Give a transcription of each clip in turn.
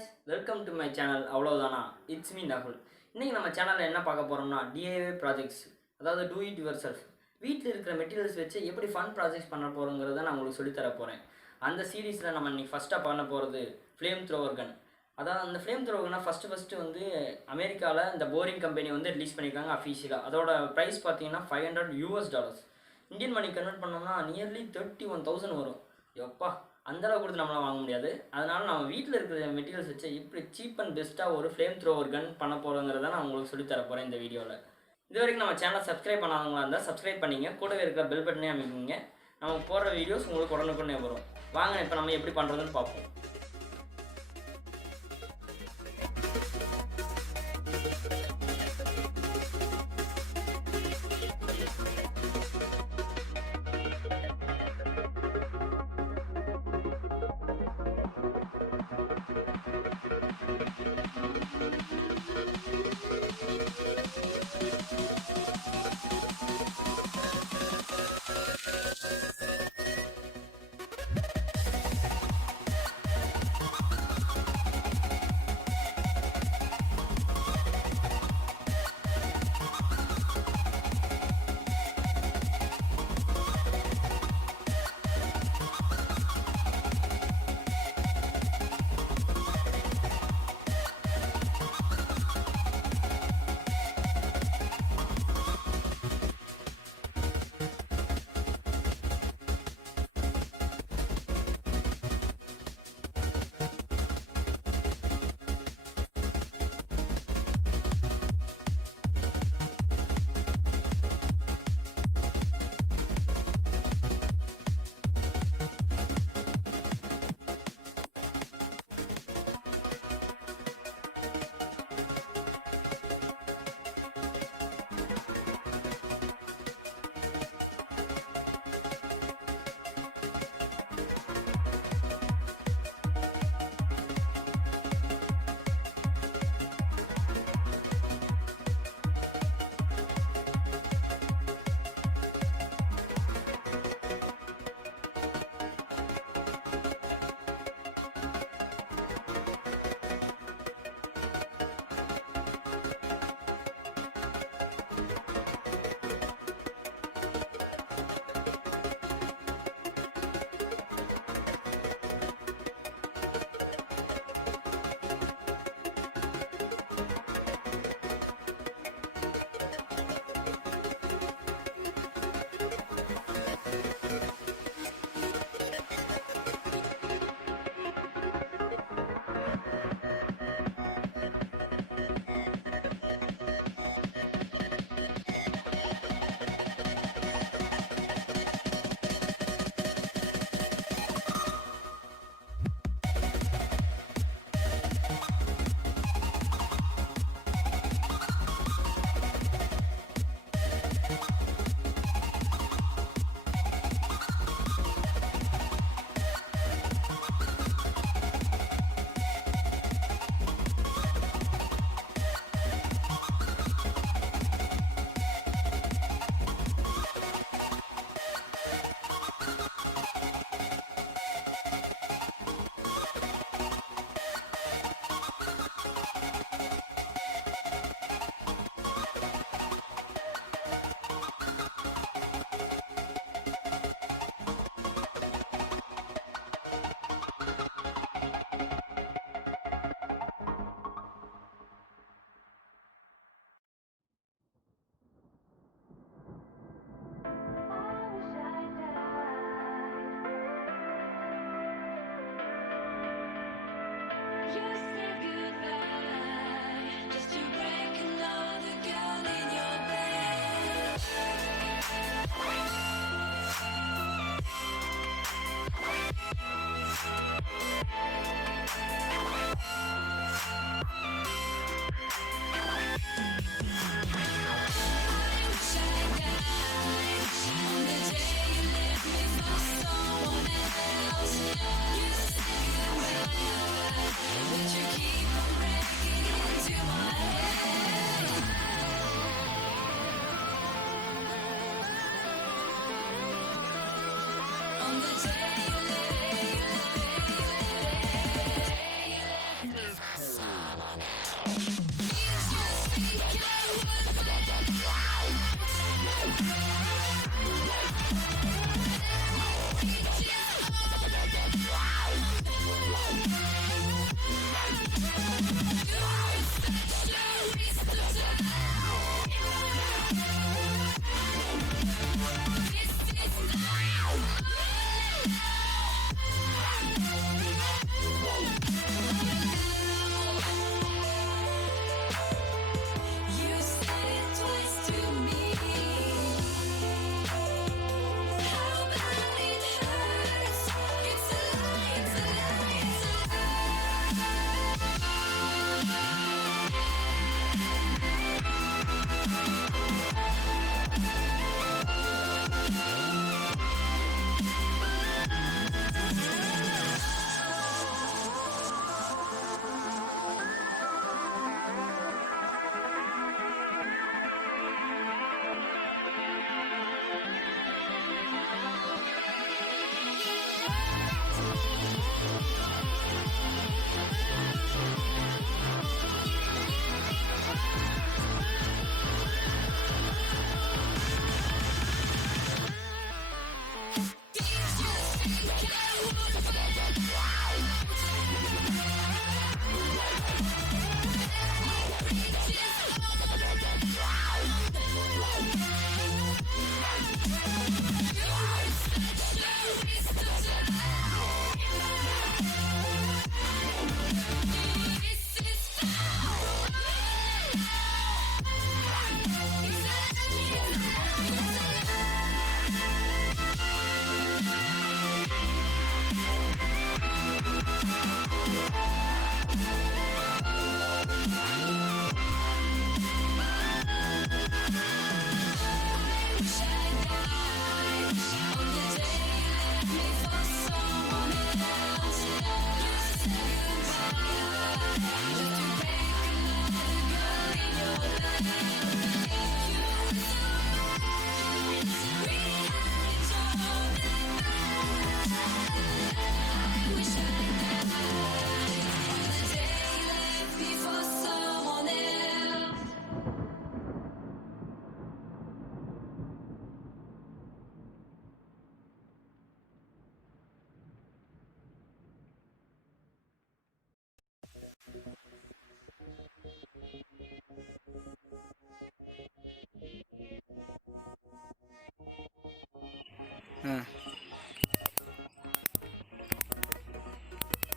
guys, welcome to my channel. அவ்வளவுதானா, it's me Nakul. இன்னைக்கு நம்ம சேனலில் என்ன பார்க்க போகிறோம்னா DIY ப்ராஜெக்ட்ஸ், அதாவது டூ இட் யுவர் செல்ஃப். வீட்டில் இருக்கிற மெட்டீரியல்ஸ் வச்சு எப்படி ஃபன் ப்ராஜெக்ட்ஸ் பண்ண போகிறோங்கிறத நான் உங்களுக்கு சொல்லித்தர போகிறேன். அந்த சீரீஸில் நம்ம இன்னைக்கு ஃபஸ்ட்டாக பண்ண போகிறது ஃப்ளேம் த்ரோவர் கன். அதாவது அந்த ஃப்ளேம் த்ரோவர் கன்னை ஃபஸ்ட்டு வந்து அமெரிக்காவில் இந்த போரிங் கம்பெனி வந்து ரிலீஸ் பண்ணியிருக்காங்க அஃபீஷியலாக. அதோட ப்ரைஸ் பார்த்தீங்கன்னா $500. இந்தியன் மணி கன்வெர்ட் பண்ணோம்னா நியர்லி 31,000 வரும். எப்பா, அந்தளவு கொடுத்து நம்மளால் வாங்க முடியாது. அதனால் நம்ம வீட்டில் இருக்கிற மெட்டீரியல்ஸ் வச்சு எப்படி சீப் அண்ட் பெஸ்ட்டாக ஒரு ஃப்ளேம் த்ரோவர் கன் பண்ண போகிறோங்கிறத நான் உங்களுக்கு சொல்லித்தர போகிறேன் இந்த வீடியோவில். இது வரைக்கும் நம்ம சேனலை சப்ஸ்கிரைப் பண்ணாதவங்களா இருந்தால் சப்ஸ்கிரைப் பண்ணிங்க, கூடவே இருக்கிற பெல் பட்டனே அமைக்கிங்க. நம்ம போடுற வீடியோஸ் உங்களுக்கு உடனுக்குடனே வரும். வாங்க இப்போ நம்ம எப்படி பண்ணுறதுன்னு பார்ப்போம்.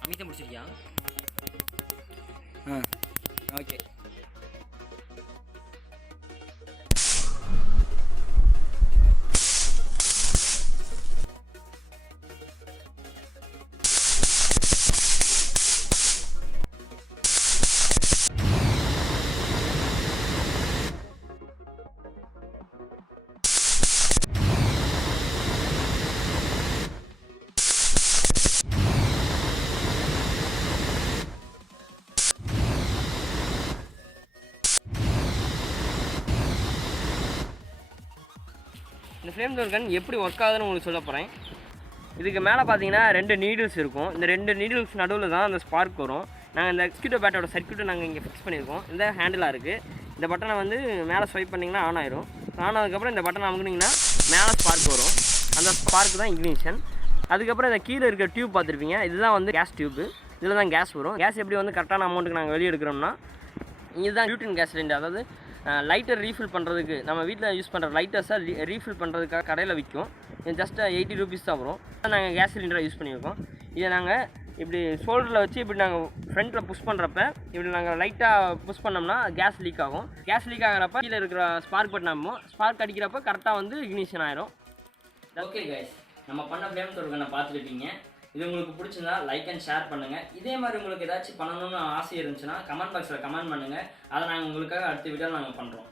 அமிதம் முடிச்சிருக்கியா? ஓகே. இந்த ஃப்ளேம் த்ரோவர் கன் எப்படி ஒர்க் ஆகுதுன்னு உங்களுக்கு சொல்ல போகிறேன். இதுக்கு மேலே பார்த்தீங்கன்னா 2 நீடில்ஸ் இருக்கும். இந்த 2 நீடில்ஸ் நடுவில் தான் அந்த ஸ்பார்க் வரும். நாங்கள் இந்த எக்ஸ்கியூட்டோ பேட்டோட சர்க்யூட்டை நாங்கள் இங்கே ஃபிக்ஸ் பண்ணியிருக்கோம். இந்த ஹேண்டிலாக இருக்குது. இந்த பட்டனை வந்து மேலே ஸ்வைப் பண்ணிங்கன்னா ஆன் ஆயிரும். ஆன் ஆனதுக்கப்புறம் இந்த பட்டனை அமுக்குனிங்கன்னா மேலே ஸ்பார்க் வரும். அந்த ஸ்பார்க் தான் இக்னிஷன். அதுக்கப்புறம் இந்த கீழே இருக்க டியூப் பார்த்துருப்பீங்க. இதுதான் வந்து கேஸ் டியூப்பு. இதில் தான் கேஸ் வரும். கேஸ் எப்படி வந்து கரெக்டான அமௌண்ட்டுக்கு நாங்கள் வெளியே எடுக்கிறோம்னா, இதுதான் பியூட்டின் கேஸ் சிலிண்டர். அதாவது லைட்டர் ரீஃபில் பண்ணுறதுக்கு நம்ம வீட்டில் யூஸ் பண்ணுற லைட்டர்ஸை ரீஃபில் பண்ணுறதுக்காக கடையில் விற்கும். இது ஜஸ்ட் 80 ரூபீஸ் தான் வரும். நாங்கள் கேஸ் சிலிண்டரை யூஸ் பண்ணியிருக்கோம். இதை நாங்கள் இப்படி ஷோல்டரில் வச்சு இப்படி நாங்கள் ஃப்ரண்ட்டில் புஷ் பண்ணுறப்ப இப்படி நாங்கள் லைட்டாக புஷ் பண்ணோம்னா கேஸ் லீக் ஆகும். கேஸ் லீக் ஆகிறப்ப கீழே இருக்கிற ஸ்பார்க் பட்டன் ஆகும். ஸ்பார்க் அடிக்கிறப்ப கரெக்டாக வந்து இக்னிஷன் ஆயிரும். ஓகே கைஸ், நம்ம பண்ண ஃப்ளேம் த்ரோவர் கன்னை பார்த்துக்கிட்டீங்க. இது உங்களுக்கு பிடிச்சிருந்தா லைக் அண்ட் ஷேர் பண்ணுங்கள். இதே மாதிரி உங்களுக்கு ஏதாச்சும் பண்ணணும்னு ஆசை இருந்துச்சுன்னா கமெண்ட் பாக்ஸில் கமெண்ட் பண்ணுங்கள். அதை நாங்கள் உங்களுக்காக அடுத்த வீடியோவில் நாங்கள் பண்ணுறோம்.